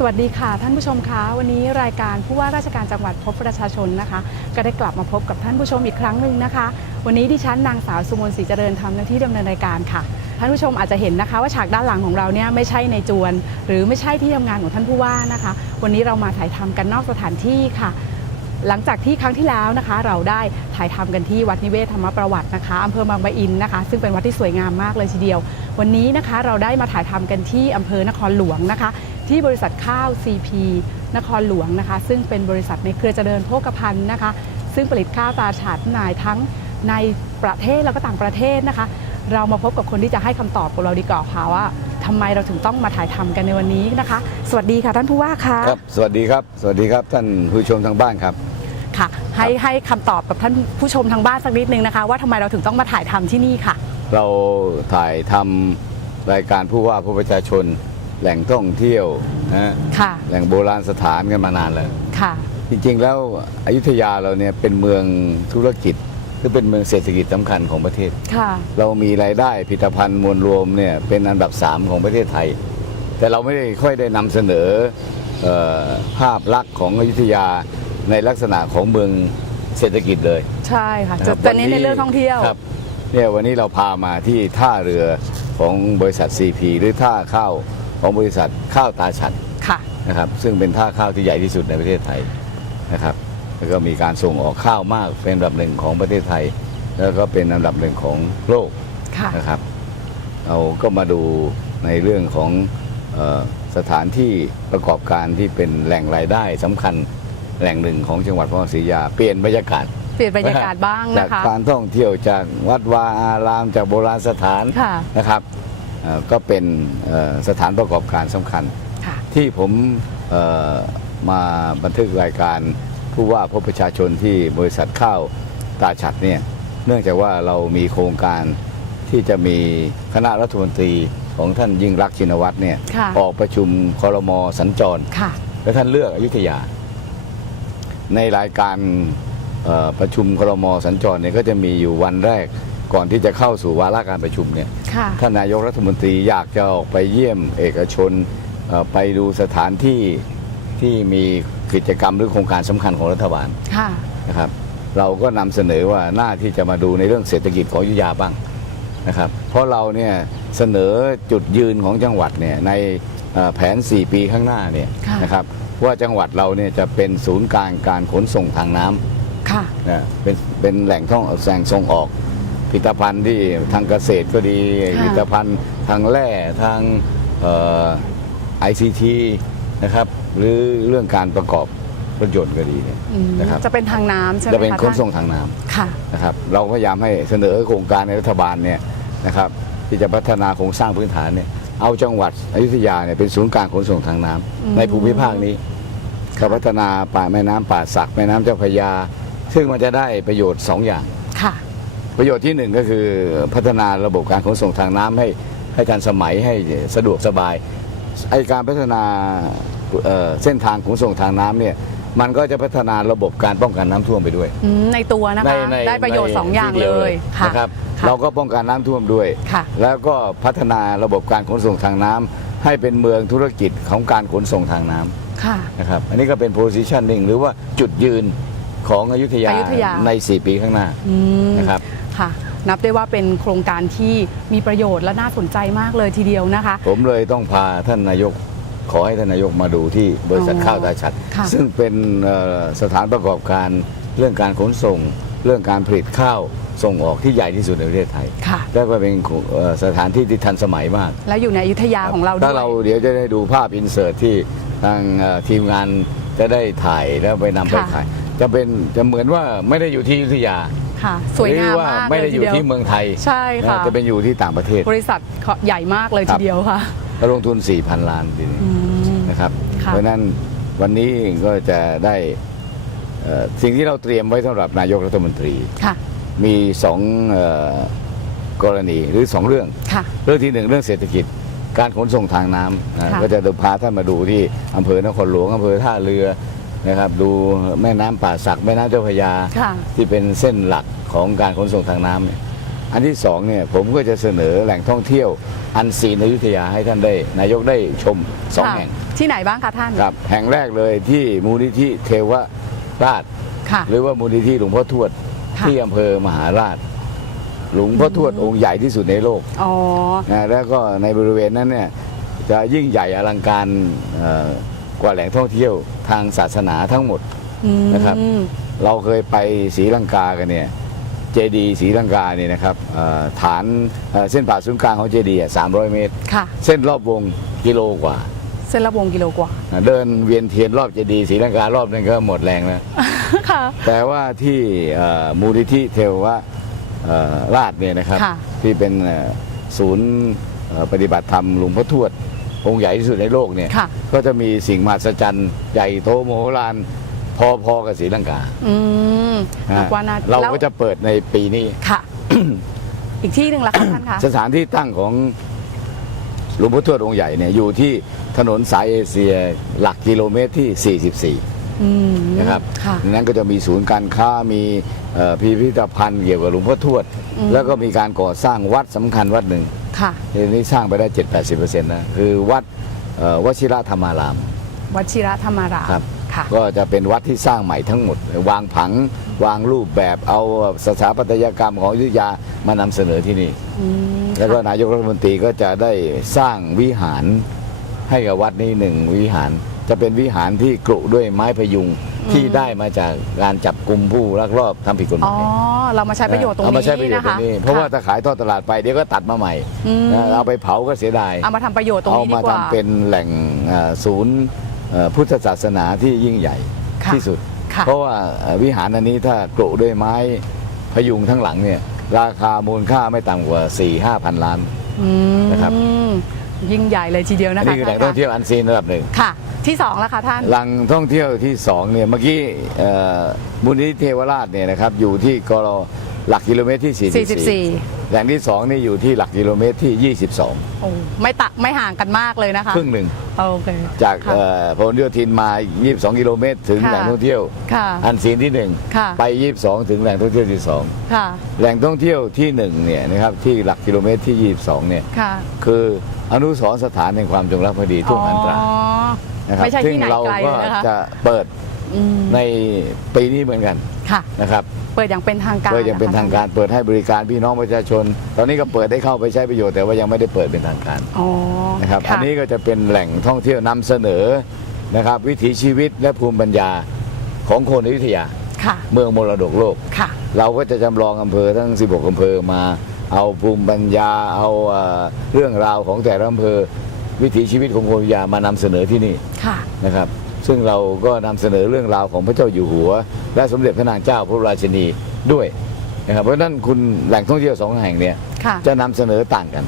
สวัสดีค่ะ ท่านผู้ชมคะวันนี้รายการผู้ว่าราชการจังหวัดพบประชาชนนะคะ ก็ได้กลับมาพบกับท่านผู้ชมอีกครั้งหนึ่งนะคะ วันนี้ดิฉันนางสาวสุมนศรีเจริญทำหน้าที่ดำเนินรายการค่ะ ท่านผู้ชมอาจจะเห็นนะคะ ว่าฉากด้านหลังของเราเนี่ยไม่ใช่ในจวน หรือไม่ใช่ที่ทำงานของท่านผู้ว่านะคะ วันนี้เรามาถ่ายทำกันนอกสถานที่ค่ะ หลังจากที่ครั้งที่แล้วนะคะ เราได้ถ่ายทำกันที่วัดนิเวศธรรมประวัตินะคะอำเภอบางปะอินนะคะ ซึ่งเป็นวัดที่สวยงามมากเลยทีเดียว วันนี้นะคะเราได้มาถ่ายทำกันที่อำเภอนครหลวงนะคะ ที่บริษัทข้าว CP นครหลวงนะคะ ซึ่งเป็นบริษัทในเครือเจริญโภคภัณฑ์นะคะ ซึ่งผลิตข้าวตาฉาดจำหน่ายทั้งในประเทศแล้วก็ต่างประเทศนะคะ เรามาพบกับคนที่จะให้คำตอบกับเราดีกว่าค่ะว่าทำไมเราถึงต้องมาถ่ายทำกันในวันนี้นะคะ สวัสดีค่ะท่านผู้ว่าค่ะครับ สวัสดีครับ สวัสดีครับท่านผู้ชมทางบ้านครับค่ะให้ให้คำตอบกับท่านผู้ชมทางบ้านสักนิดนึงนะคะ ว่าทำไมเราถึงต้องมาถ่ายทำที่นี่ค่ะ เราถ่ายทำรายการผู้ว่าผู้ประชาชน แหล่งท่องเที่ยวนะค่ะ แหล่งโบราณสถานกันมานานแล้วค่ะ จริงๆแล้วอยุธยาเราเนี่ยเป็นเมืองธุรกิจหรือเป็นเมืองเศรษฐกิจสำคัญของประเทศ ค่ะ เรามีรายได้ผลิตภัณฑ์มวลรวมเนี่ยเป็นอันดับ 3 ของประเทศไทย แต่เราไม่ได้ค่อยได้นำเสนอเออภาพลักษณ์ของอยุธยาในลักษณะของเมืองเศรษฐกิจเลย ใช่ค่ะนะคจะรับจะเน้นในเรื่องท่องเที่ยว ครับเนี่ยวันนี้เราพามาที่ท่าเรือของบริษัท CP หรือท่าข้าว ของบริษัทข้าวตาฉัดค่ะนะครับซึ่งเป็นท่าข้าวที่ใหญ่ที่สุดในประเทศไทยนะครับแล้วก็มีการส่งออกข้าวมากเป็นอันดับหนึ่งของประเทศไทย แล้วก็เป็นอันดับหนึ่งของโลกค่ะนะครับเราก็มาดูในเรื่องของเออสถานที่ประกอบการที่เป็นแหล่งรายได้สำคัญแหล่งหนึ่งของจังหวัดพระนครศรีอยุธยาเปลี่ยนบรรยากาศเปลี่ยนบรรยากาศบ้างจานะกคะการท่องเที่ยวจากวัดวาอารามจากโบราณสถานค่ะนะครับเอ่อ ก็เป็นเอ่อสถานประกอบการสำคัญค่ะที่ผมเอ่อมาบันทึกรายการผู้ว่าพบประชาชนที่บริษัทข้าวตาฉัดเนี่ยเนื่องจากว่าเรามีโครงการที่จะมีคณะรัฐมนตรีของท่านยิ่งรักษณ์ชินวัตรเนี่ยค่ะออกประชุมคอรมอสัญจรค่ะและท่านเลือกอยุธยา ในรายการเอ่อประชุมครมสัญจรเนี่ยก็จะมีอยู่วันแรก ก่อนที่จะเข้าสู่วาระการประชุมเนี่ยค่ะท่านนายกรัฐมนตรีอยากจะออกไปเยี่ยมเอกชนเอ่อไปดูสถานที่ที่มีกิจกรรมหรือโครงการสำคัญของรัฐบาลค่ะนะครับ เราก็นำเสนอว่าหน้าที่จะมาดูในเรื่องเศรษฐกิจของอยุธยาบ้างนะครับ เพราะเราเนี่ยเสนอจุดยืนของจังหวัดเนี่ยในเอ่อแผน 4 ปีข้างหน้าเนี่ยค่ะนะครับว่าจังหวัดเราเนี่ยจะเป็นศูนย์กลางการขนส่งทางน้ำค่ะนะเป็นเป็นแหล่งท่องแสงส่งออกผ ลิตภัณฑ์ที่ทางเกษตรก็ดีค่ะผลิตภัณฑ์ทางแร่ทางไอซีทีนะครับหรือเรื่องการประกอบรถยนต์ก็ดีเนี่ยอืมนะครับจะเป็นทางน้ำใช่ไหมจะเป็นคะขนส่งท่าทางน้ำค่ะนะครับเราพยายามให้เสนอโครงการในรัฐบาลเนี่ยนะครับที่จะพัฒนาโครงสร้างพื้นฐานเนี่ยเอาจังหวัดอยุธยาเนี่ยเป็นศูนย์กลางขนส่งทางน้ำอืมในภูมิภาคนี้ก็พัฒนาป่าแม่น้ำป่าสักแม่น้ำเจ้าพระยา ซึ่งมันจะได้ประโยชน์สองอย่างค่ะ ประโยชน์ที่หนึ่งก็คือพัฒนาระบบการขนส่งทางน้ำให้ให้ทันสมัยให้สะดวกสบายไอการพัฒนาเอ่อเส้นทางขนส่งทางน้ำเนี่ยมันก็จะพัฒนาระบบการป้องกันน้ำท่วมไปด้วยอืมในตัวนะคะได้ประโยชน์สองอย่างที่เลดีวยค่ะนะครับค่ะเราก็ป้องกันน้ำท่วมด้วยค่ะแล้วก็พัฒนาระบบการขนส่งทางน้ำให้เป็นเมืองธุรกิจของการขนส่งทางน้ำค่ะนะครับอันนี้ก็เป็น positioning หรือว่าจุดยืนของอยุธยาอยุธยาใน 4 ปีข้างหน้าอืมนะครับ ค่ะ นับได้ว่าเป็นโครงการที่มีประโยชน์และน่าสนใจมากเลยทีเดียวนะคะ ผมเลยต้องพาท่านนายกขอให้ท่านนายกมาดูที่บริษัทอ๋อข้าวตาฉัด ค่ะ ซึ่งเป็นเอ่อสถานประกอบการเรื่องการขนส่ง เรื่องการผลิตข้าวส่งออกที่ใหญ่ที่สุดในประเทศไทย ค่ะ และก็เป็นเอ่อสถานที่ที่ทันสมัยมาก แล้วอยู่ในอยุธยาของเราด้ถ้าวย เราเดี๋ยวจะได้ดูภาพอินเสิร์ตที่ทางเอ่อทีมงานจะได้ถ่ายแล้วไปนำไปค่ะถ่าย จะเป็นจะเหมือนว่าไม่ได้อยู่ที่อยุธยา ค่ะ สวยงามหรือว่ามากไม่เลได้ยอทียู่เดียวที่เมืองไทยใช่ค่ะนะจะเป็นอยู่ที่ต่างประเทศ บริษัทใหญ่มากเลยครัทีบเดียวค่ะลงทุน 4,000 ล้านทีนี้อืมนะครับค่ะเพราะฉะนั้นวันนี้ก็จะได้เอ่อสิ่งที่เราเตรียมไว้สำหรับนายกรัฐมนตรีค่ะมีสองเอ่อกรณีหรือสองเรื่องค่ะเรื่องที่หนึ่งเรื่องเศรษฐกิจการขนส่งทางน้ำนะค่ะก็จะพาท่านมาดูที่อำเภอนครหลวงอำเภอท่าเรือ นะครับ ดูแม่น้ำป่าสักแม่น้ำเจ้าพระยาค่ะที่เป็นเส้นหลักของการขนส่งทางน้ำเนี่ยอันที่สองเนี่ยผมก็จะเสนอแหล่งท่องเที่ยวอันซีนอยุธยาให้ท่านได้ นายกได้ชมสองค่ะแห่ง ที่ไหนบ้างคะท่านครับ แห่งแรกเลยที่มูลนิธิเทวราชค่ะหรือว่ามูลนิธิหลวงพ่อทวดค่ะที่อำเภอมหาราช หลวงพ่อทวดองค์ใหญ่ที่สุดในโลกอ๋อนะแล้วก็ในบริเวณนั้นเนี่ยจะยิ่งใหญ่อลังการเอ่อ กว่าแหล่งท่องเที่ยวทางศาสนาทั้งหมดอืมนะครับ เราเคยไปศรีลังกากันเนี่ยเจดีศรีลังกาเนี่ยนะครับเอ่อฐานเอ่อเส้นผ่าศูนย์กลางของเจดีย์สามร้อยเมตรค่ะเส้นรอบวงกิโลกว่า เส้นละวงกิโลกว่านะเดินเวียนเทียนรอบเจดีย์ศรีลังการอบนึงก็หมดแรงแล้วค่ะแต่ว่าที่เอ่อมูลนิธิเทวะเอ่อราชเนี่ยนะครับค่ะที่เป็นเอ่อศูนย์เอ่อปฏิบัติธรรมหลวงพ่อทวด องค์ใหญ่ที่สุดในโลกเนี่ย ค่ะ ก็จะมีสิ่งมหัศจรรย์ใหญ่โตโมโหลาน พอๆกับศรีลังกาอืมนะนึกว่าน่าเราแล้วก็จะเปิดในปีนี้ ค่ะ อีกที่หนึ่งละคะท่านคะสถานที่ตั้งของหลวงพ่อทวดองค์ใหญ่เนี่ยอยู่ที่ถนนสายเอเชียหลักกิโลเมตรที่ 44 อืมนะครับค่ะนั้นก็จะมีศูนย์การค้า มีเอ่อพิพิธภัณฑ์เกี่ยวกับหลวงพ่อทวด อืม แล้วก็มีการก่อสร้างวัดสำคัญวัดหนึ่ง ค่ะทีนี้สร้างไปได้ 7-80%นะ คือวัดเอ่อวชิระธรรมารามวชิระธรรมารามครับ ค่ะ ก็จะเป็นวัดที่สร้างใหม่ทั้งหมด วางผังวางรูปแบบเอาสถาปัตยกรรมของอยุธยามานำเสนอที่นี่ อืมแล้วก็ค่ะนายกรัฐมนตรีก็จะได้สร้างวิหารให้กับวัดนี้หนึ่งวิหาร จะเป็นวิหารที่กรุด้วยไม้พยุง ที่ได้มาจากการจับกลุ่มผู้ลักลอบทำผิดกฎหอ๋อ มายเรามาใช้ประโยชน์ตรงเอานี้มาใช้ประโยชน์ตรงนี้ เพราะว่าค่ถ้าขายทอดตลาดไปเดี๋ยวก็ตัดมาใหม่อืมนะเอาไปเผาก็เสียดาย เอามาทำประโยชน์ตรงเอานี้ดีมากว่า ทำเป็นแหล่งเอ่อศูนย์เอ่อพุทธศาสนาที่ยิ่งใหญ่ค่ะที่สุด ค่ะ เพราะว่าเอ่อวิหารอันนี้ถ้ากรุด้วยไม้พยุงทั้งหลังเนี่ยราคามูลค่าไม่ต่ำกว่า 4 5พันล้าน อืมนะครับ ยิ่งใหญ่เลยทีเดียวอันะนคะนี้คือแหล่งท่องเที่ยวอันซีนระดับหนึ่งค่ะ ที่สองละคะท่านแหล่งท่องเที่ยวที่สองเนี่ยเมื่อกี้เอ่อมูลนิธิเทวราชเนี่ยนะครับอยู่ที่กรหลักกิโลเมตรที่ 44 44แหล่งที่สองนี่อยู่ที่หลักกิโลเมตรที่ 22โอ้ไม่ตะไม่ห่างกันมากเลยนะคะ ครึ่งหนึ่งโอเคจากค่ะเอ่อพหลโยธินมา 22 กิโลเมตร ถึงค่ะแหล่งท่องเที่ยวค่ะอันซีนที่หนึ่งค่ะไป 22 ถึงแหล่งท่องเที่ยวที่สองค่ะแหล่งท่องเที่ยวที่หนึ่งเนี่ยนะครับที่หลักกิโลเมตรที่ 22 เนี่ยค่ะคือ อนุสรณ์สถานแห่งความจงรักภักดีทุ่งอันตราอ๋อนะครับไม่ใช่ซึ่งที่ไหนเราไกลก็เลยนะคะจะเปิดอืมในปีนี้เหมือนกันค่ะ นะครับเปิดอย่างเป็นทางการเปิดอย่างเป็นทางการเปิดให้บริการพี่น้องประชาชน ตอนนี้ก็เปิดได้เข้าไปใช้ประโยชน์แต่ว่ายังไม่ได้เปิดเป็นทางการ อ๋อนะครับค่ะอันนี้ก็จะเป็นแหล่งท่องเที่ยวนำเสนอนะครับ วิถีชีวิตและภูมิปัญญาของคนอยุธยา ค่ะ เมืองมรดกโลก ค่ะ เราก็จะจำลองอำเภอทั้ง 16อำเภอมา เอาภูมิปัญญาเอาเอ่อเรื่องราวของแต่ละอำเภอวิถีชีวิตของคนอยุธยามานำเสนอที่นี่ค่ะนะครับ ซึ่งเราก็นำเสนอเรื่องราวของพระเจ้าอยู่หัว และสมเด็จพระนางเจ้าพระราชินีด้วยนะครับเพราะฉะนั้นคุณแหล่งท่องเที่ยวสองแห่งเนี่ยค่ะจะนำเสนอต่างกัน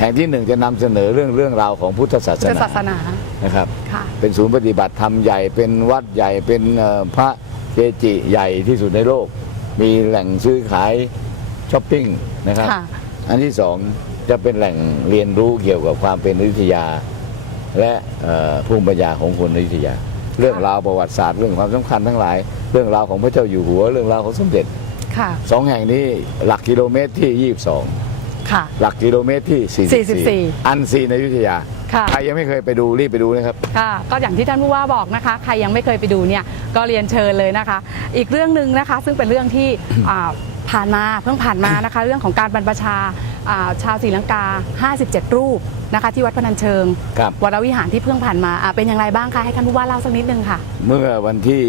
แห่งที่หนึ่งจะนำเสนอเรื่องเรื่องราวของพุทธศาสจะนาศาสนานะครับ ค่ะ เป็นศูนย์ปฏิบัติธรรมใหญ่เป็นวัดใหญ่เป็นเอ่อพระเกจิใหญ่ที่สุดในโลก มีแหล่งซื้อขาย ช้อปปิ้งนะครับ ค่ะ อันที่สองจะเป็นแหล่งเรียนรู้เกี่ยวกับความเป็นอยุธยา และเอ่อภูมิปัญญาของคนอยุธยา เรื่องราวประวัติศาสตร์เรื่องความสำคัญทั้งหลาย เรื่องราวของพระเจ้าอยู่หัว เรื่องราวของสมเด็จค่ะ สองแห่งนี้หลักกิโลเมตรที่ 22 ค่ะ หลักกิโลเมตรที่ 44 44อันซีนอยุธยาค่ะ ใครยังไม่เคยไปดูรีบไปดูนะครับ ค่ะก็อย่างที่ท่านผู้ว่าบอกนะคะ ใครยังไม่เคยไปดูเนี่ยก็เรียนเชิญเลยนะคะ อีกเรื่องหนึ่งนะคะ ซึ่งเป็นเรื่องที่ อ่า ผ่านมาเพิ่งผ่านมานะคะ เรื่องของการบรรพชาอ่าชาวศรีลังกา 57 รูปนะคะที่วัดพนัญเชิงครับวรวิหารที่เพิ่งผ่านมาอ่าเป็นอย่างไรบ้างคะให้ท่านผู้ว่าเล่าสักนิดนึงค่ะ เมื่อวันที่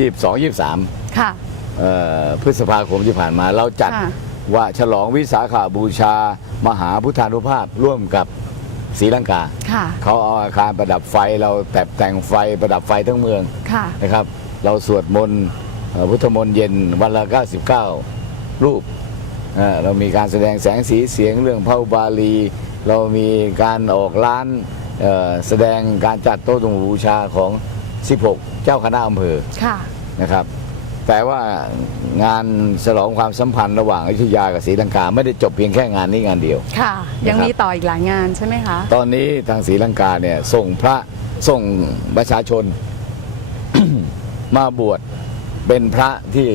21 22 23 ค่ะเอ่อพฤษภาคมที่ผ่านมาเราจัดค่ะว่าฉลองวิสาขาบูชา มหาพุทธานุภาพร่วมกับศรีลังกาค่ะเขาเอาอาคารประดับไฟเราแต่แต่งไฟประดับไฟทั้งเมืองค่ะนะครับ เราสวดมนต์เอ่อพุทธมนต์เย็นวันละ 99 รูปเอ่อเรามีการแสดงแสงสีเสียงเรื่องพระอุบาลี เรามีการออกร้านเอ่อแสดงการจัดโต๊ะตรงบูชาของ 16 เจ้าคณะอำเภอค่ะนะครับ แต่ว่างานฉลองความสัมพันธ์ระหว่างอยุธยากับศรีลังกา ไม่ได้จบเพียงแค่งานนี้งานเดียว ค่ะ ยังนะครับมีต่ออีกหลายงานใช่ไหมคะ ตอนนี้ทางศรีลังกาเนี่ยส่งพระส่งประชาชน มาบวชเป็นพระที่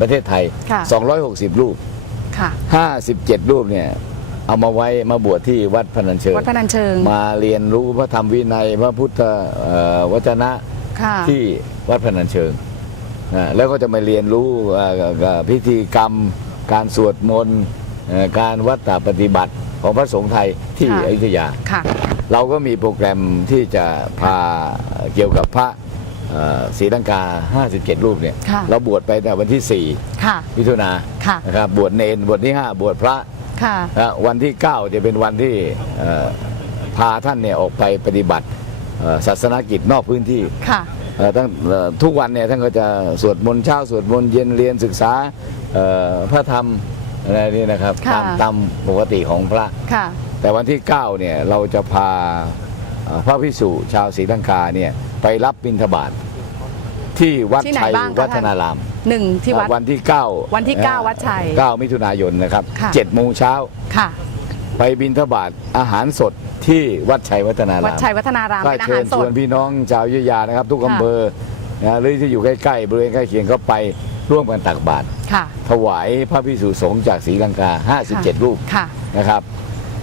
ประเทศไทย ค่ะ 260 รูป ค่ะ 57 รูปเนี่ยเอามาไว้มาบวชที่วัดพนัญเชิง วัดพนัญเชิง มาเรียนรู้พระธรรมวินัยพระพุทธเอ่อวจนะ ค่ะ ที่วัดพนัญเชิงอ่าแล้วก็จะมาเรียนรู้เอ่อเอ่อพิธีกรรม การสวดมนต์เอ่อการวัดตาปฏิบัติของพระสงฆ์ไทยที่ค่ะ อยุธยา ค่ะ เราก็มีโปรแกรมที่จะพาเกี่ยวกับพระ เอ่อศรีลังกา 57 รูปเนี่ย ค่ะ เราบวชไปแต่วันที่ ค่ะ 4 มิถุนาค่ะ นะครับ บวชเนน บวชที่ 5 บวชพระค่ะ นะวันที่ 9 จะเป็นวันที่เอ่อพาท่านเนี่ยออกไปปฏิบัติเอ่อศาสนกิจนอกพื้นที่ ค่ะ เอ่อตั้งเอ่อทุกวันเนี่ยท่านก็จะสวดมนต์เช้าสวดมนต์เย็นเรียนศึกษาเอ่อพระธรรมอะไรนี่นะครับค่ะ ตามตามปกติของพระ ค่ะ แต่วันที่ 9 เนี่ยเราจะพาเอ่อพระพิสุชาวศรีลังกาเนี่ย ไปรับบิณฑบาตที่วัดที่ไหนชัยบ้างคะวัฒนาราม หนึ่งที่วัด วันที่ 9 วันที่เก้าวัดชัย9มิถุนายนนะครับค่ะ 7โมงเช้าค่ะ ไปบิณฑบาตอาหารสดที่วัดชัยวัฒนารามวัดชัยวัฒนารามก็เป็นอาเชิหารญสชวด นพี่น้องชาวอยุธยานะครับ ทุกค่ะ อำเภอนะหรือที่อยู่ใกล้ๆบริเวณใกล้เคียงก็ไปร่วมกันตักบาตรค่ะ ถวายพระพิสุสงฆ์จากศรีลังกา 57 รูปค่ะ นะครับ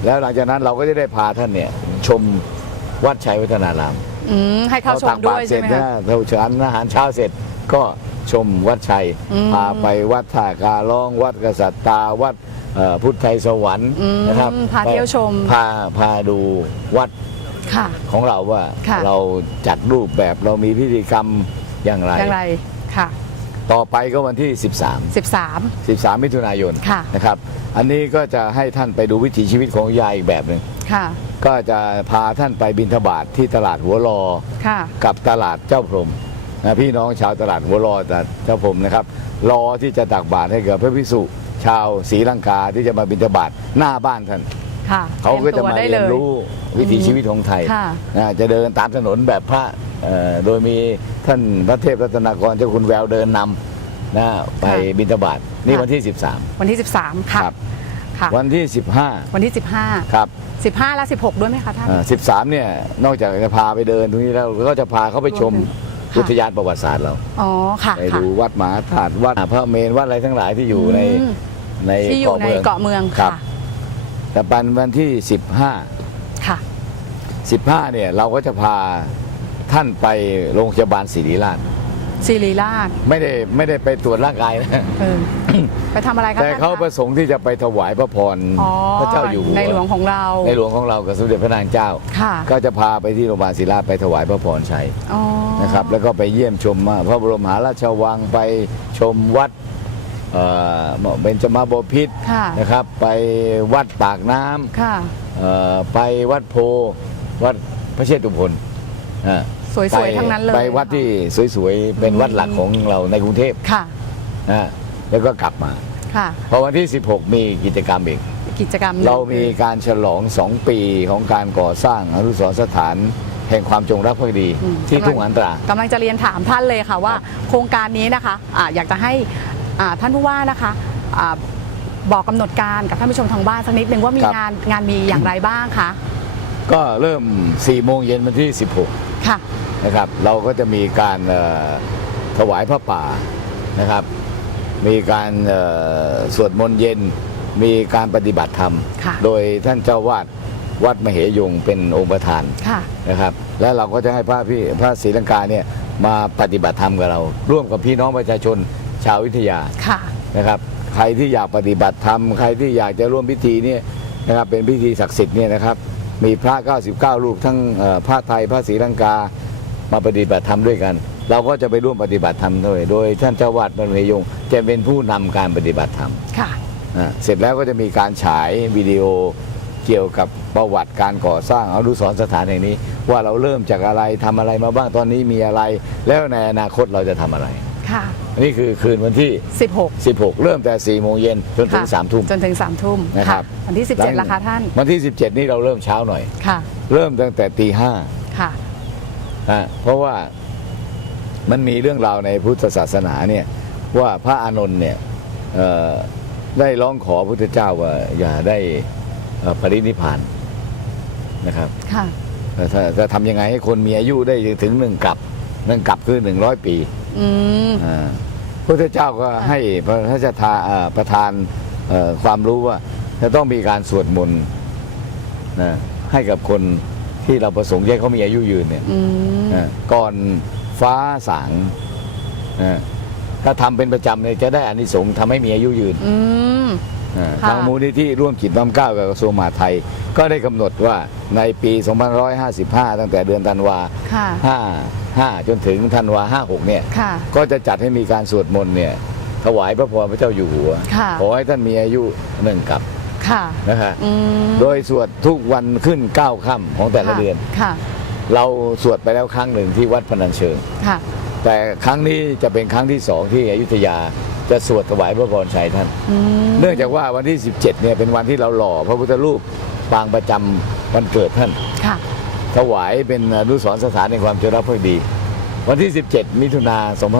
แล้วหลังจากนั้นเราก็จะได้พาท่านเนี่ยชม วัดชัยวัฒนารามอืมให้เข้าชมตักด้บาวยตรเสใช่ร็จไหมนะคะเราฉันอาหารเช้าเสร็จก็ชมวัดชัยอืมพาไปวัดท่าการ้อง วัดกษัตริย์ตาวัดเอ่อพุทธไทยสวรรค์อืมนะครับพาเที่ยวชมพาพาดูวัดค่ะของเราว่าค่ะเราจัดรูปแบบเรามีพิธีกรรมอย่างไรอย่างไรค่ะต่อไปก็วันที่ 13 13 13 มิถุนายนค่ะนะครับ อันนี้ก็จะให้ท่านไปดูวิถีชีวิตของยายอีกแบบหนึ่ง ค่ะ ก็จะพาท่านไปบิณฑบาตทที่ตลาดหัวรอค่ะ กับตลาดเจ้าพรหมนะพี่น้องชาวตลาดหัวรอตลาดเจ้าพรหมนะครับ รอที่จะตักบาตรให้กับพระพิสุชาวศรีลังกาที่จะมาบิณฑบาตหน้าบ้านท่านค่ะเขาก็จะมาตยเรียนตัรู้วิถีชีวิตของไทยค่ะนะจะเดินตามถนนแบบพระเอ่อโดยมีท่านพระเทพรัตนากรเจ้าคุณแววเดินนำนะไปค่ะบิณฑบาตนี่ค่ะวันที่วันที่ 13 13 ค่ะ ครับค่ะ วันที่วันที่ 15 ครับ15 15 และ 16 ด้วยไหมคะท่าน อ่า13 เนี่ย นอกจากจะพาไปเดินตรงนี้แล้วก็จะพาเขาไปชมค่ะ อุทยานประวัติศาสตร์เรา อ๋อค่ะไปค่ะ ดูวัดหมหาธาตุวัดพระเมรุวัดอะไรทั้งหลายที่อยู่ในอืม ในที่อยู่เกาะในเมืองเกาะเมืองครับ ค่ะแต่ปันวันที่ค่ะ15 15 เนี่ย เราก็จะพาท่านไปโรงพยาบาลศิริราช ศิริราชไม่ได้ไม่ได้ไปตรวจร่างกายนะเออไปทำอะไรคะแต่ท่นเขาคะประสงค์ที่จะไปถวายพระพรอ๋อพระเจ้าอยู่หัวในหลวงของเรา ในหลวงของเรากับสมเด็จพระนางเจ้าค่ะก็จะพาไปที่โรงพยาบาลศิริราชไปถวายพระพรชัยอ๋อนะครับ แล้วก็ไปเยี่ยมชมพระบรมมหาราชวังไปชมวัดเอ่อเบญจมาบพิตรค่ะนะครับ ไปวัดปากน้ำค่ะเอ่อไปวัดโพวัดพระเชตุพนอ่า สวยๆไปทั้งนั้นเลยไปวัดที่สวยๆเป็นวัดหลักของเราในกรุงเทพค่ะนะแล้วก็กลับมาค่ะพอวันที่ 16 มีกิจกรรมอีกกิจกรรมหนึ่งเรามีการฉลอง2ปีของการก่อสร้างอนุสรณ์สถานแห่งความจงรักภักดีอืมที่ทุ่งหันตรากำลังจะเรียนถามท่านเลยค่ะว่า โครงการนี้นะคะอะอยากจะให้อ่าท่านผู้ว่านะคะอ่าบอกกำหนดการกับท่านผู้ชมทางบ้านสักนิดนึงว่ามีครับงานงานมีอย่างไรบ้างคะก็เริ่ม4โมงเย็นวันที่ 16 ค่ะนะครับ เราก็จะมีการเอ่อถวายพระป่านะครับ มีการเอ่อสวดมนต์เย็น มีการปฏิบัติธรรมค่ะโดยท่านเจ้าวาดวัดมเหยงเป็นองค์ประธานค่ะนะครับ และเราก็จะให้พระพี่พระศรีลังกาเนี่ยมาปฏิบัติธรรมกับเรา ร่วมกับพี่น้องประชาชนชาววิทยาค่ะนะครับใครที่อยากปฏิบัติธรรม ใครที่อยากจะร่วมพิธีเนี่ยนะครับเป็นพิธีศักดิ์สิทธิ์เนี่ยนะครับ มีพระ 99 รูปทั้งเอ่อพระไทยพระศรีลังกามาปฏิบัติธรรมด้วยกัน เราก็จะไปร่วมปฏิบัติธรรมด้วย โดยท่านเจ้าวาดบรรเวยงจะเป็นผู้นำการปฏิบัติธรรมค่ะอ่าเสร็จแล้วก็จะมีการฉายวิดีโอเกี่ยวกับประวัติการก่อสร้างอนุสรณ์สถานแห่งนี้ ว่าเราเริ่มจากอะไรทำอะไรมาบ้างตอนนี้มีอะไร แล้วในอนาคตเราจะทำอะไร ค่ะอันนี้คือคืนวันที่ 16 16 เริ่มแต่4โมงเย็นจนถึงค่ะ3ทุ่ม จนถึง3ทุ่มนะครับ วันที่ 17ละคะท่านวันที่ 17 นี่เราเริ่มเช้าหน่อย ค่ะเริ่มตั้งแต่ตีห้าค่ะ อะเพราะว่ามันมีเรื่องราวในพุทธศาสนาเนี่ยว่าพระอานนท์เนี่ยเอ่อได้ร้องขอพระพุทธเจ้าว่าอย่าได้เอ่อปรินิพพานนะครับ ค่ะแต่ถ้าจะทำยังไงให้คนมีอายุได้ถึงหนึ่งกลับหนึ่งกลับคือหนึ่งร้อยปี อืม อ่าพระพุทธเจ้าก็ให้พระราชทานเอ่อประทานเอ่อความรู้ว่า จะต้องมีการสวดมนต์นะให้กับคนที่เราประสงค์ให้เขามีอายุยืนเนี่ย อืม นะก่อนฟ้าสางนะถ้าทำเป็นประจำเนี่ยจะได้อานิสงส์ทำให้มีอายุยืน อืมอ่า ค่ะ ทางมูลนิธิร่วมจิตน้อมเกล้ากับกระทรวงมหาดไทย ก็ได้กำหนดว่าในปี 2555 ตั้งแต่เดือนธันวาค่ะ 55 จนถึงธันวา 56 เนี่ย ค่ะ ก็จะจัดให้มีการสวดมนต์เนี่ย ถวายพระพรพระเจ้าอยู่หัว ค่ะ ขอให้ท่านมีอายุหนึ่งกับค่ะ นะฮะอืมโดยสวดทุกวันขึ้น 9 ค่ำของแต่ละเดือน ค่ะ เราสวดไปแล้วครั้งหนึ่งที่วัดพนัญเชิง ค่ะ แต่ครั้งนี้จะเป็นครั้งที่สองที่อยุธยา จะสวดถวายพระพรชัยท่านอืมเนื่องจากว่าวันที่ 17เนี่ยเป็นวันที่เราหล่อพระพุทธรูปปางประจำวันเกิดท่านค่ะถวายเป็นอนุสรณ์สถานในความจงรักภักดี วันที่ 17 มิถุนา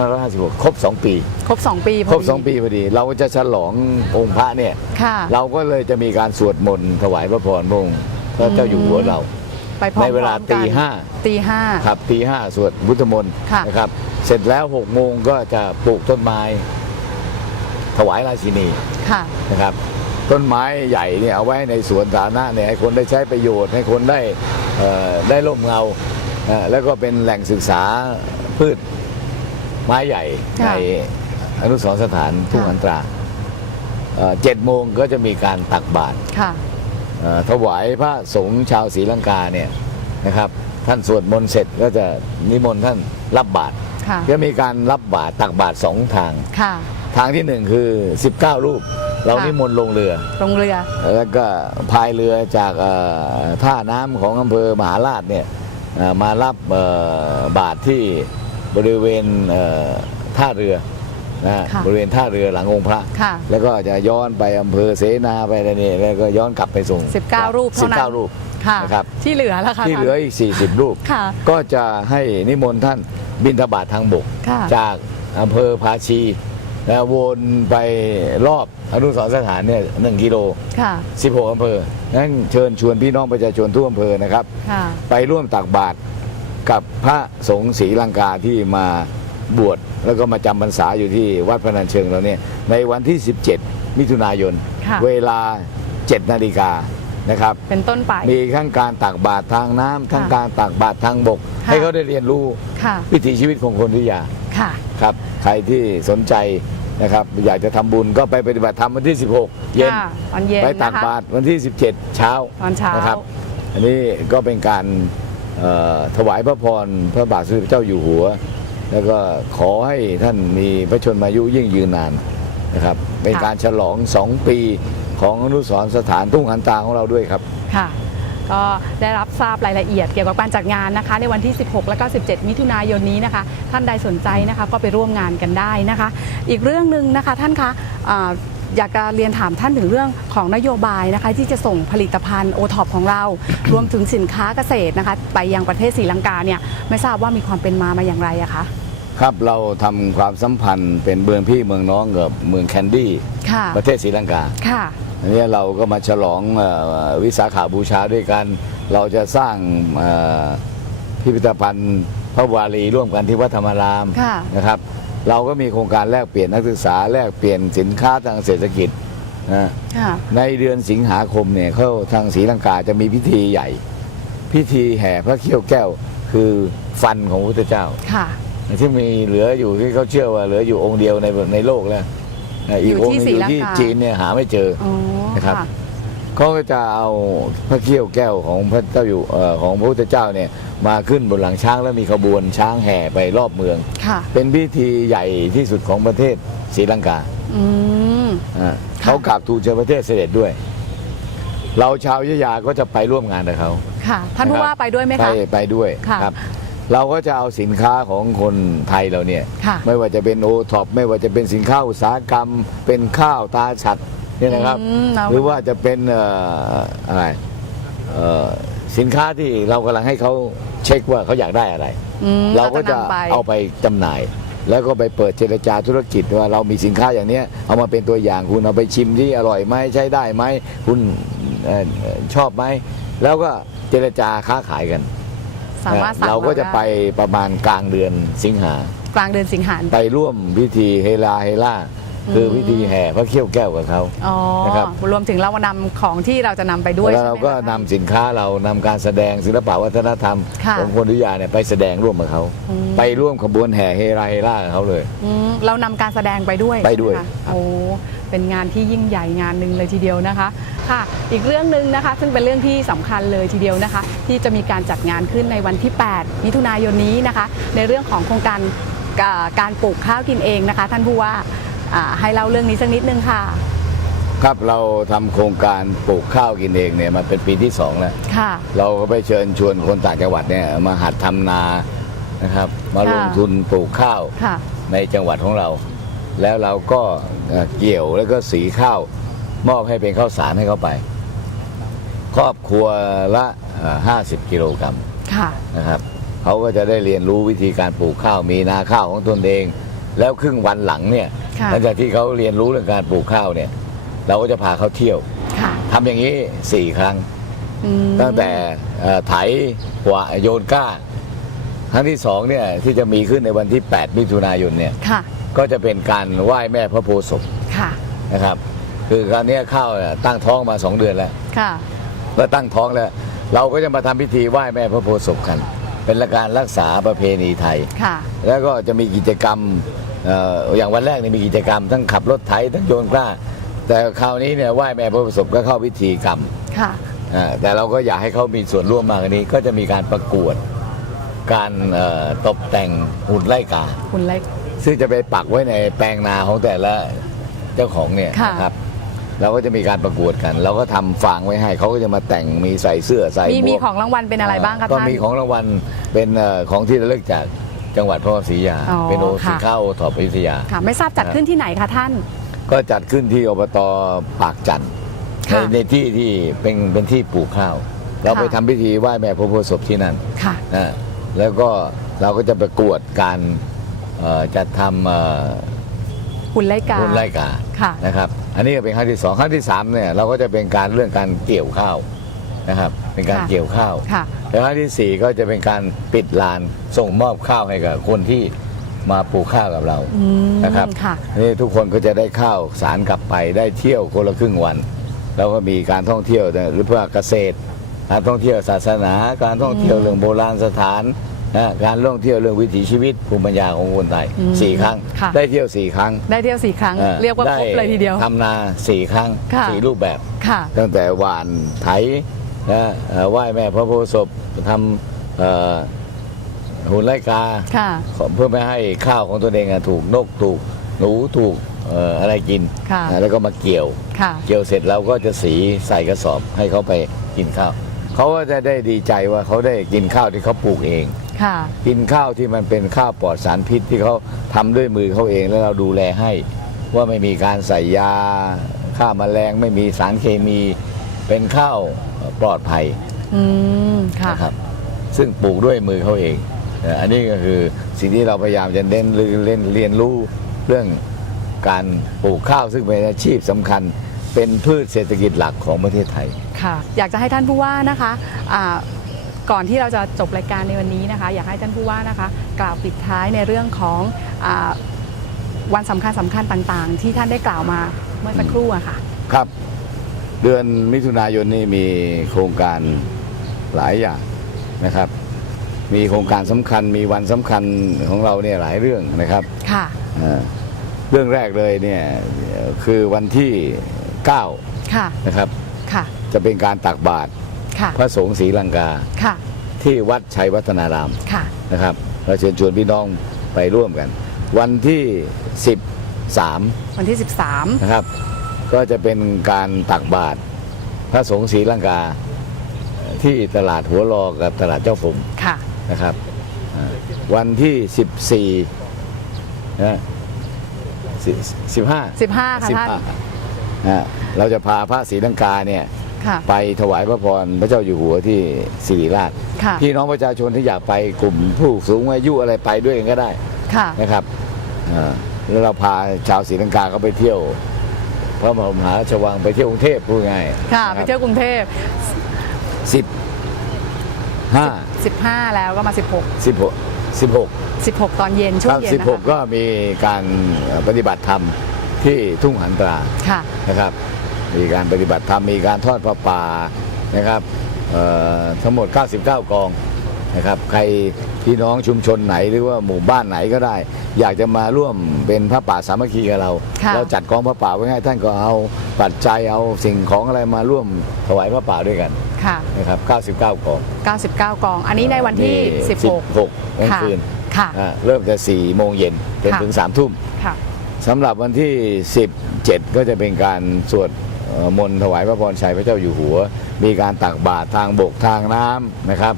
2556 ครบ 2 ปี ครบ 2 ปีพครอบดี2ปีพอดี เราก็จะฉลององค์พระเนี่ยค่ะเราก็เลยจะมีการสวดมนต์ถวายพระพรพระองค์พระเจ้าอยู่หัวเราไปพร้อมในเวลาๆกันตีห้าตีห้าครับตีห้าสวดพุทธมนต์ค่ะนะครับ เสร็จแล้ว6โมงก็จะปลูกต้นไม้ ถวายราชินีค่ะ นะครับ ต้นไม้ใหญ่เนี่ยเอาไว้ในสวนสาธารณะเนี่ยให้คนได้ใช้ประโยชน์ให้คนได้เอ่อได้ร่มเงาเอ่อแล้วก็เป็นแหล่งศึกษาพืชไม้ใหญ่ค่ะในอนุสรณ์สถานทุ่งค่ะ อันตราเอ่อเจ็ดโมงก็จะมีการตักบาตร ค่ะ เอ่อถวายพระสงฆ์ชาวศรีลังกาเนี่ยนะครับ ท่านสวดมนต์เสร็จก็จะนิมนต์ท่านรับบาตรค่ะ จะมีการรับบาตรตักบาตรสองทาง ค่ะ ทางที่หนึ่งคือ 19 รูป เราค่ะนิมนต์ลงเรือ ลงเรือ แล้วก็พายเรือจากเอ่อท่าน้ำของอำเภอมหาราชเนี่ยเอ่อมารับเอ่อบาทที่บริเวณเอ่อท่าเรือนะฮะค่ะบริเวณท่าเรือหลังองค์พระค่ะแล้วก็จะย้อนไปอำเภอเสนาไปอะไรนี่แล้วก็ย้อนกลับไปส่ง 19 รูปเท่านั้น19 รูปค่ะนะครับที่เหลือแล้วค่ะที่เหลืออีก 40 รูปค่ะก็จะให้นิมนต์ท่านบิณฑบาตทางบกค่ะจากอำเภอภาชี แล้ววนไปรอบอนุสรณ์สถานเนี่ยหนึ่งกิโลค่ะ 16อำเภอนั้นเชิญชวนพี่น้องประชาชนทุกอำเภอนะครับ ค่ะ ไปร่วมตักบาตรกับพระสงฆ์ศรีลังกาที่มาบวชแล้วก็มาจำพรรษาอยู่ที่วัดพนัญเชิงเราเนี่ยในวันที่ 17 มิถุนายน ค่ะ เวลา 7 นาฬิกานะครับ เป็นต้นไป มีทั้งการตักบาตรทางน้ำทั้งค่ะการตักบาตรทางบก ค่ะ ให้เขาได้เรียนรู้ค่ะ วิถีชีวิตของคนที่ยาค่ะ ครับ ใครที่สนใจ นะครับอยากจะทำบุญก็ไปปฏิบัติธรรมวันที่ 16 เย็นค่ะตอนเย็นไปตักนะคะ บาตรวันที่ 17 เช้าตอนเช้านะครับ อันนี้ก็เป็นการเอ่อถวายพระพรพระบาทสมเด็จพระเจ้าอยู่หัว แล้วก็ขอให้ท่านมีพระชนมายุยิ่งยืนนานนะครับ เป็นการฉลอง 2 ปีของอนุสรณ์สถานทุ่งหันตาของเราด้วยครับ ค่ะ ก็ได้รับทราบรายละเอียดเกี่ยวกับการจัดงานนะคะ ในวันที่ 16 และก็ 17 มิถุนายนนี้นะคะ ท่านใดสนใจนะคะก็ไปร่วมงานกันได้นะคะ อีกเรื่องหนึ่งนะคะท่านคะอ่าอยากจะเรียนถามท่านถึงเรื่องของนโยบายนะคะที่จะส่งผลิตภัณฑ์โอท็อปของเรา รวมถึงสินค้าเกษตรนะคะ ไปยังประเทศศรีลังกาเนี่ยไม่ทราบว่ามีความเป็นมามาอย่างไรอะคะครับเราทำความสัมพันธ์เป็นเมืองพี่เมืองน้องกับเมืองแคนดี้ค่ะประเทศศรีลังกาค่ะ อันนี้เราก็มาฉลองเอ่อวิสาขาบูชาด้วยกัน เราจะสร้างเอ่อพิพิธภัณฑ์พระวารีร่วมกันที่วัดธรรมารามค่ะนะครับ เราก็มีโครงการแลกเปลี่ยนนักศึกษาแลกเปลี่ยนสินค้าทางเศรษฐกิจนะค่ะในเดือนสิงหาคมเนี่ยเขาทางศรีลังกาจะมีพิธีใหญ่ พิธีแห่พระเขี้ยวแก้วคือฟันของพระพุทธเจ้าค่ะที่มีเหลืออยู่ที่เขาเชื่อว่าเหลืออยู่องค์เดียวในในโลกแล้วเอ่ออีกองค์หนึงอยู่ที่จีนเนี่ยหาไม่เจออ๋อนะครับค่ะเขาก็จะเอาพระเขี้ยวแก้วของพระเจ้าอยู่เอ่อของพระพุทธเจ้าเนี่ยมาขึ้นบนหลังช้างแล้วมีขบวนช้างแห่ไปรอบเมืองค่ะเป็นพิธีใหญ่ที่สุดของประเทศศรีลังกาอืมอ่าเขากราบทูลเชิญประเทศเสด็จด้วย เราชาวอยุธยาก็จะไปร่วมงานกับเขาค่ะท่านผู้นะครับว่าไปด้วยไหมไปคะไปด้วยค่ะครับ เราก็จะเอาสินค้าของคนไทยเราเนี่ย ค่ะ ไม่ว่าจะเป็นโอท็อปไม่ว่าจะเป็นสินค้าอุตสาหกรรม เป็นข้าวตาฉัดเนี่ยนะครับ อืมเหรือว่าจะเป็นเอ่ออะไรเอ่อสินค้าที่เรากำลังให้เขาเช็คว่าเขาอยากได้อะไร อืมเราก็จะนำไป เอาไปจำหน่าย แล้วก็ไปเปิดเจรจาธุรกิจว่าเรามีสินค้าอย่างเนี้ยเอามาเป็นตัวอย่างคุณเอาไปชิมที่อร่อยไหมใช้ได้ไหมคุณเอ่อเอ่อชอบไหมแล้วก็เจรจาค้าขายกัน สามารถสั่งเราก็จะด้ไปประมาณกลางเดือนสิงหากลางเดือนสิงหาไปร่วมพิธีเฮลาเฮล่าคือวิธีแห่พระเขี้ยวแก้วกับเขาอ๋อนะครับรวมถึงเรานำของที่เราจะนำไปด้วยแล้วใช่ไหมเราก็คะนำสินค้าเรานำการแสดงศิลปะวัฒนธรรมค่ะของคนอยุธยาเนี่ยไปแสดงร่วมกับเขาอืมไปร่วมขบวนแห่เฮราเฮรากับเขาเลยอืมเรานำการแสดงไปด้วยไปด้วยใช่หมคะโอ้เป็นงานที่ยิ่งใหญ่งานหนึ่งเลยทีเดียวนะคะ ค่ะ อีกเรื่องหนึ่งนะคะ ซึ่งเป็นเรื่องที่สำคัญเลยทีเดียวนะคะ ที่จะมีการจัดงานขึ้นในวันที่ 8 มิถุนายนนี้นะคะ ในเรื่องของโครงการอ่าการปลูกข้าวกินเองนะคะ ท่านผู้ว่าอ่าให้เล่าเรื่องนี้สักนิดนึงค่ะ ครับเราทำโครงการปลูกข้าวกินเองเนี่ยมาเป็นปีที่สองแล้วค่ะเราก็ไปเชิญชวนคนต่างจังหวัดเนี่ยมาหัดทำนานะครับมาลงค่ะทุนปลูกข้าวค่ะในในจังหวัดของเรา แล้วเราก็เอ่อเกี่ยวแล้วก็สีข้าว มอบให้เป็นข้าวสารให้เขาไป ครอบครัวละเอ่อ50 กิโลกรัมค่ะนะครับเขาก็จะได้เรียนรู้วิธีการปลูกข้าวมีนาข้าวของตนเอง แล้วครึ่งวันหลังเนี่ยค่ะหลังจากที่เขาเรียนรู้เรื่องการปลูกข้าวเนี่ย เราก็จะพาเขาเที่ยวค่ะทำอย่างนี้สี่ครั้ง อืมตั้งแต่เอ่อไถกว่าโยนก้า ครั้งที่สองเนี่ยที่จะมีขึ้นในวันที่ 8 มิถุนายนเนี่ยค่ะก็จะเป็นการไหว้แม่พระโพธิ์ศพค่ะนะครับ คือคราวเนี้ยข้าวเนี่ยตั้งท้องมา2เดือนแล้วค่ะแล้วตั้งท้องแล้ว เราก็จะมาทำพิธีไหว้แม่พระโพธิ์ศพกัน เป็นการรักษาประเพณีไทยค่ะแล้วก็จะมีกิจกรรมเอ่ออย่างวันแรกเนี่ยมีกิจกรรม ทั้งขับรถไถทั้งโยนกล้า แต่คราวนี้เนี่ยไหว้แม่พระโพธิ์ศพก็เข้าพิธีกรรมค่ะอ่าแต่เราก็อยากให้เขามีส่วนร่วมมากกว่านี้ ก็จะมีการประกวดการเอ่อตกแต่งหุ่นไล่กาคุณเล็กซึ่งจะไปปักไว้ในแปลงนาของแต่ละเจ้าของเนี่ยค่ะนะครับ เราก็จะมีการประกวดกัน เราก็ทำฟางไว้ให้เขาก็จะมาแต่งมีใส่เสื้อใส่มีหมมีวกของรางวัลเป็นอะไรบ้างคะก็ท่านมีของรางวัลเป็นเอ่อของที่ระลึกจากจังหวัดพระนครศรีอยุธยาอ๋อเป็นโอสีค่ะข้าวโอทอปอยุธยาค่ะไม่ทราบจัดขึ้นที่ไหนคะท่าน ก็จัดขึ้นที่อบตปากจันทร์ในค่ะในที่ที่เป็นเป็นที่ปลูกข้าว เราไปค่ะทำพิธีไหว้แม่พระโพธิ์ศพที่นั่นค่ะนะแล้วก็เราก็จะประกวดการเอ่อจัดทำเอ่อคุณไลการุ่นไล่กาค่ะนะครับ อันนี้ก็เป็นครั้งที่สองครั้งที่สามเนี่ยเราก็จะเป็นการเรื่องการเกี่ยวข้าวนะครับ เป็นการค่ะเกี่ยวข้าวค่ะ แล้วครั้งที่สี่ก็จะเป็นการปิดลานส่งมอบข้าวให้กับคนที่มาปลูกข้าวกับเราอืมนะครับค่ะ นี่ทุกคนก็จะได้ข้าวสารกลับไปได้เที่ยวคนละครึ่งวัน แล้วก็มีการท่องเที่ยวหรือเพื่อเกษตรการท่องเที่ยวศาสนา การท่องเที่ยวเรื่องโบราณสถาน นะการท่องเที่ยวเรื่องวิถีชีวิตภูมิปัญญาของคนไทยอืมสี่ครั้ง ค่ะ ได้เที่ยวสี่ครั้งได้เที่ยวสี่ครั้ง อ่อเรียกว่าครบไเลยทีเดียว ทำนาสี่ครั้งค่ะ สี่รูปแบบ ค่ะ ตั้งแต่หวานไถนะเอ่อไหว้แม่พระโพธิ์ศพทำเอ่อหุ่นไล่กาค่ะเพื่อไม่ให้ข้าวของตัวเองอะถูกนกถูกหนูถูกเอ่ออะไรกินค่ะ นะแล้วก็มาเกี่ยว ค่ะ เกี่ยวเสร็จเราก็จะสีใส่กระสอบให้เขาไปกินข้าว เขาก็จะได้ดีใจว่าเขาได้กินข้าวที่เขาปลูกเองค่ะ กินข้าวที่มันเป็นข้าวปลอดสารพิษที่เขาทำด้วยมือเขาเองแล้วเราดูแลให้ ว่าไม่มีการใส่ยาฆ่าแมลงไม่มีสารเคมีเป็นข้าวปลอดภัยอืมค่ะนะครับ ซึ่งปลูกด้วยมือเขาเองเอ่ออันนี้ก็คือสิ่งที่เราพยายามจะเน้นหรือเล่นเรียนรู้เรื่องการปลูกข้าวซึ่งเป็นอาชีพสำคัญเป็นพืชเศรษฐกิจหลักของประเทศไทยค่ะอยากจะให้ท่านผู้ว่านะคะอ่า ก่อนที่เราจะจบรายการในวันนี้นะคะ อยากให้ท่านผู้ว่านะคะ กล่าวปิดท้ายในเรื่องของอาวันสำคัญสำคัญต่างๆ ที่ท่านได้กล่าวมาเมื่อสักครู่อะค่ะ ครับ เดือนมิถุนายนนี่มีโครงการหลายอย่างนะครับ มีโครงการสำคัญมีวันสำคัญของเราเนี่ยหลายเรื่องนะครับค่ะเอ่อเรื่องแรกเลยเนี่ยเอ่อคือวันที่ 9 ค่ะนะครับค่ะจะเป็นการตักบาตรค่ะ พระสงฆ์ศรีลังกาค่ะที่วัดชัยวัฒนารามค่ะนะครับ เราเชิญชวนพี่น้องไปร่วมกัน วันที่ 13 วันที่ 13 นะครับ ก็จะเป็นการตักบาตรพระสงฆ์ศรีลังกาที่ตลาดหัวรอกับตลาดเจ้าผมค่ะนะครับอ่าวันที่ 14นะสิสิบห้า15ค่ะท่านอ่าเราจะพาพระศรีลังกาเนี่ย ค่ะ ไปถวายพระพรพระเจ้าอยู่หัวที่สิริราช ค่ะ พี่น้องประชาชนที่อยากไปกลุ่มผู้สูงอายุอะไรไปด้วยกันก็ได้ค่ะ นะครับอ่าแล้วเราพาชาวศรีลังกาเขาไปเที่ยว พระบรมมหาราชวังไปเที่ยวกรุงเทพพูดง่ายค่ะ ไปเที่ยวกรุงเทพสิบห้า15 แล้วก็มา 16 สิบหกสิบหก 16 ตอนเย็นช่วงเย็นสิบนะหกคะก็มีการปฏิบัติธรรมที่ทุ่งหันตราค่ะ นะครับ มีการปฏิบัติธรรมมีการทอดพระป่านะครับเอ่อทั้งหมด 99 กองนะครับใครพี่น้องชุมชนไหนหรือว่าหมู่บ้านไหนก็ได้ อยากจะมาร่วมเป็นพระป่าสามัคคีกับเราค่ะเราจัดกองพระป่าไว้ให้ท่านก็เอาปัจจัยเอาสิ่งของอะไรมาร่วมถวายพระป่าด้วยกันค่ะนะครับ 99 กอง 99 กอง อันนี้ในวันที่ 16 16กลางค่ะคืนค่ะอ่าเริ่มแต่4โมงเย็นจนค่ะถึง3ทุ่มค่ะสำหรับวันที่ 17 ก็จะเป็นการสวดเอ่อ มนต์ถวายพระพรชัยพระเจ้าอยู่หัว มีการตักบาตรทางบกทางน้ำนะครับ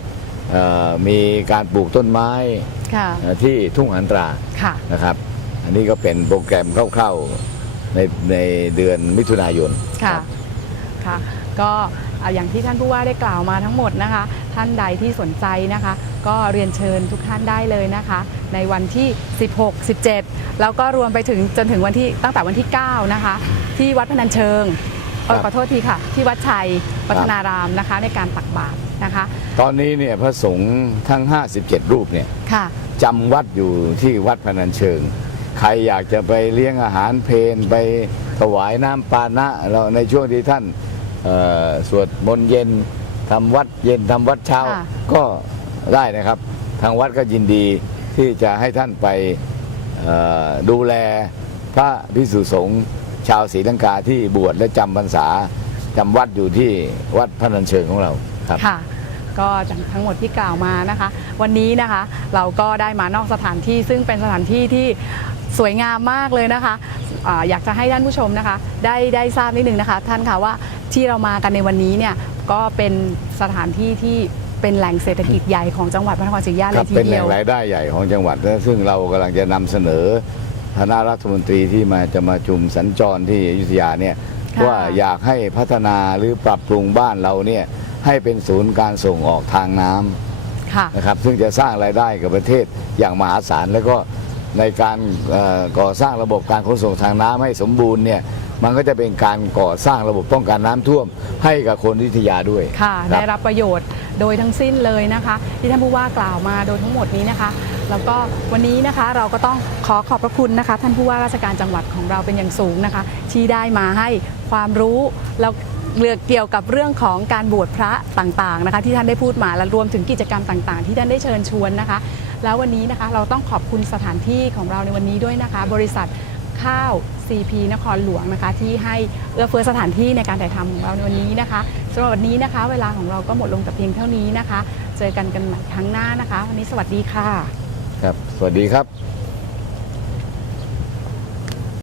เอ่อมีการปลูกต้นไม้ค่ะเอ่อที่ทุ่งหันตราค่ะนะครับ อันนี้ก็เป็นโปรแกรมคร่าวๆในในเดือนมิถุนายนค่ะรับค่ะก็อะอย่างที่ท่านผู้ว่าได้กล่าวมาทั้งหมดนะคะ ท่านใดที่สนใจนะคะ ก็เรียนเชิญทุกท่านได้เลยนะคะ ในวันที่ 16 17 แล้วก็รวมไปถึงจนถึงวันที่ตั้งแต่วันที่ 9 นะคะ ที่วัดพนัญเชิงเออ ครับ ขอโทษทีค่ะ ที่วัดชัยวัฒนารามนะคะ ในการตักบาตรนะคะตอนนี้เนี่ยพระสงฆ์ทั้ง 57 รูปเนี่ยค่ะ จำวัดอยู่ที่วัดพนัญเชิง ใครอยากจะไปเลี้ยงอาหารเพนไปถวายน้ำปานะเราในช่วงที่ท่านเอ่อสวดมนต์เย็นทำวัดเย็นทำวัดเช้า ค่ะ ก็ได้นะครับ ทางวัดก็ยินดีที่จะให้ท่านไปเอ่อดูแลพระพิสุสงฆ์ ชาวศรีลังกาที่บวชและจำพรรษาจำวัดอยู่ที่วัดพนัญเชิงของเราครับ ค่ะ ก็จากทั้งหมดที่กล่าวมานะคะ วันนี้นะคะเราก็ได้มานอกสถานที่ซึ่งเป็นสถานที่ที่สวยงามมากเลยนะคะอาอยากจะให้ท่านผู้ชมนะคะ ได้ได้ทราบนิดนึงนะคะ ท่านคะว่าที่เรามากันในวันนี้เนี่ยก็เป็นสถานที่ที่เป็นแหล่งเศรษฐกิจใหญ่ของจังหวัดพระนครศรีอยุธยาคเลรับยทีเป็นแหเดีล่ยงว รายได้ใหญ่ของจังหวัดนะซึ่งเรากำลังจะนำเสนอ คณะรัฐมนตรีที่มาจะมาจุมสัญจรที่อยุธยาเนี่ยค่ะ ว่าอยากให้พัฒนาหรือปรับปรุงบ้านเราเนี่ยให้เป็นศูนย์การส่งออกทางน้ำ ค่ะ นะครับซึ่งจะสร้างรายได้กับประเทศอย่างมหาศาลแล้วก็ในการเอ่อก่อสร้างระบบการขนส่งทางน้ำให้สมบูรณ์เนี่ยมันก็จะเป็นการก่อสร้างระบบป้องกันน้ำท่วมให้กับคนอยุธยาด้วยค่ะรับได้รับประโยชน์โดยทั้งสิ้นเลยนะคะ ที่ท่านผู้ว่ากล่าวมาโดยทั้งหมดนี้นะคะ แล้วก็วันนี้นะคะเราก็ต้องขอขอบพระคุณนะคะ ท่านผู้ว่าราชการจังหวัดของเราเป็นอย่างสูงนะคะ ที่ได้มาให้ความรู้แล้วเรื่องเกี่ยวกับเรื่องของการบวชพระต่างๆนะคะที่ท่านได้พูดมาและรวมถึงกิจกรรมต่างๆ ที่ท่านได้เชิญชวนนะคะ แล้ววันนี้นะคะเราต้องขอบคุณสถานที่ของเราในวันนี้ด้วยนะคะ บริษัทข้าว CP นครหลวงนะคะ ที่ให้เอื้อเฟื้อสถานที่ในการถ่ายทำของเราในวันนี้นะคะสำหรับวันนี้นะคะ เวลาของเราก็หมดลงแต่เพียงเท่านี้นะคะ เจอกันกันใหม่ครั้งหน้านะคะ วันนี้สวัสดีค่ะ สวัสดีครับ